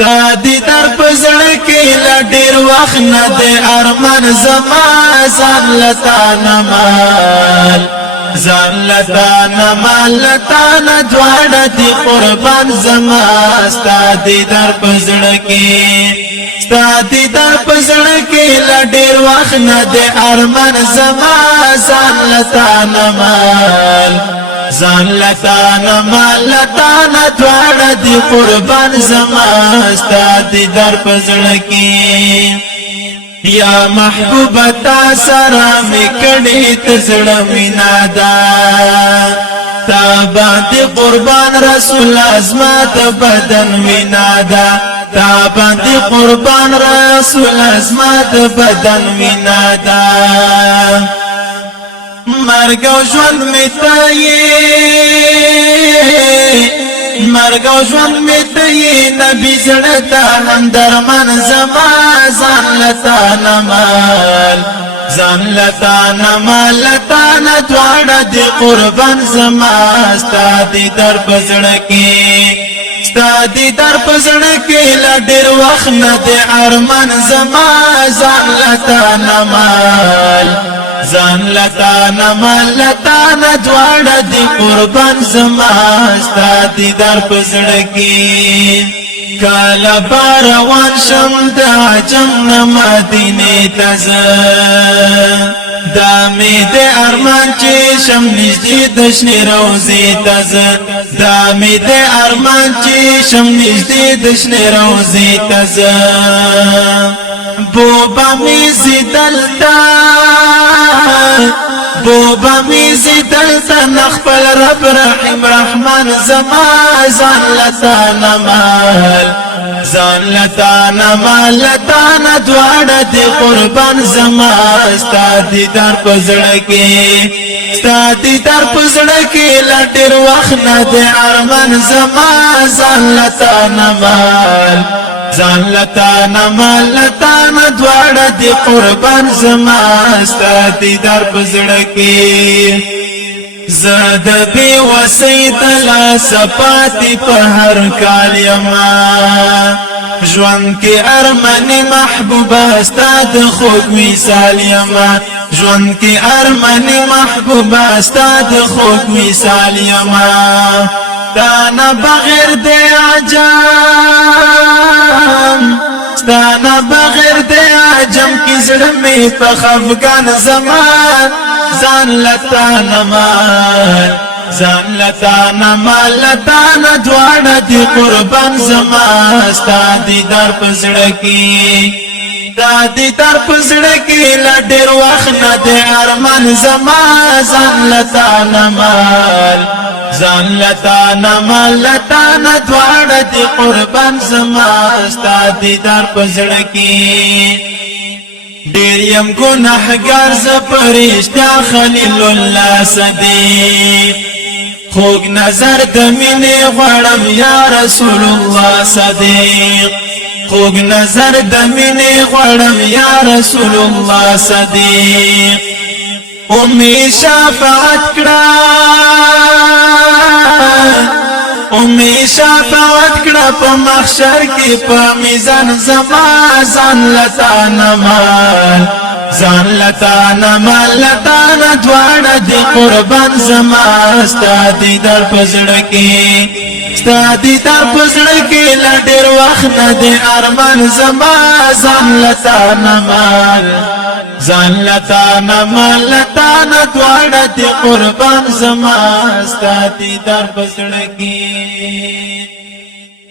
ستا دیدار پزړه کې لا ډېر وخت نه دی ارمان زما ځان لتا نمال ځان لتا نمال لتا نه دواړه دی قربان زما ستا دیدار پزړه کې ستا دیدار پزړه کې لا ډېر وخت نه دی ارمان زما ځان لتا نمال ځان لتا نمال لتا نه دواړه دی قربان زما ستا دیدار پزړه کې یا محبوبه تا سره می کړي تزړه مینا دا تا باندې قربان رسول ازمات بدن مینا دا تا باندې قربان رسول ازمات بدن مینا دا مرګ او ژوند می مرګ او ژوند می ته نبی زړه ته هم درمان زما ځان لتا نمال ځان لتا نمال لتا نه دواړه دی قربان زما ستا دیدار پزړه کې ستا دیدار پزړه کې لا ډېر وخت نه دی ارمان زما ځان لتا نمال ځان لتا نمال لتا نه دواړه دی قربان زما ستا دیدار پزړه کې کله باروان شم د عجم نه مدینه ته زه دا می د ارمان چې شم نږدې د شنې روضې ته زه دا می د ارمان چې شم نږدې د شنې روضې ته زه بوبا می زیدلتا بوبا می زیدلتا نخپل رب رحیم رحمان زما ځان لتا نمال ځان لتا نمال لتا نه دواړه دی قربان زما ستا دیدار پزړه کې ستا دیدار پزړه کې لا ډېر وخت نه دی ارمان زما ځان لتا نمال ځان لتا نمال لتا نه دواړه دی قربان زما ستا دیدار پزړه کې زاد بی وسید لا سپاتی په هر کال یما ژوند کې ارمان محبوبه ستاد خوږ مثال یما ژوند کې ارمان محبوبه ستاد خوږ مثال یما تانه بغیر د عجم ستانه بغیر د عجم کې زړه می په خفګان زمان ځان لتا نمال ځان لتا نمال لتا نه دواړه دی قربان زما ستا دیدار پزړه کې ستا دیدار پزړه کې لا ډېر وخت نه دی ارمان زما ځان لتا نمال ځان لتا نمال لتا نه دواړه دی قربان زما ستا دیدار پزړه کې ډېر یم ګناهګار زه پرېشتیا خلیل الله صدیق خوږ نظر د مینې غواړم یا رسول الله صدیق خوږ نظر د مینې غواړم یا رسول الله صدیق امي شفاعت کړه امي شفاعت کړه په محشر کې په میزان زما ځان لتا نمال ځان لتا نمال لتا نه دواړه دی قربان زما ستا دیدار پزړه کې ستا دیدار پزړه کې لا ډېر وخت نه دی ارمان زما ځان لتا نمال ځان لتا نمال لتا نه دواړه دی قربان زما ستا دیدار پزړه کې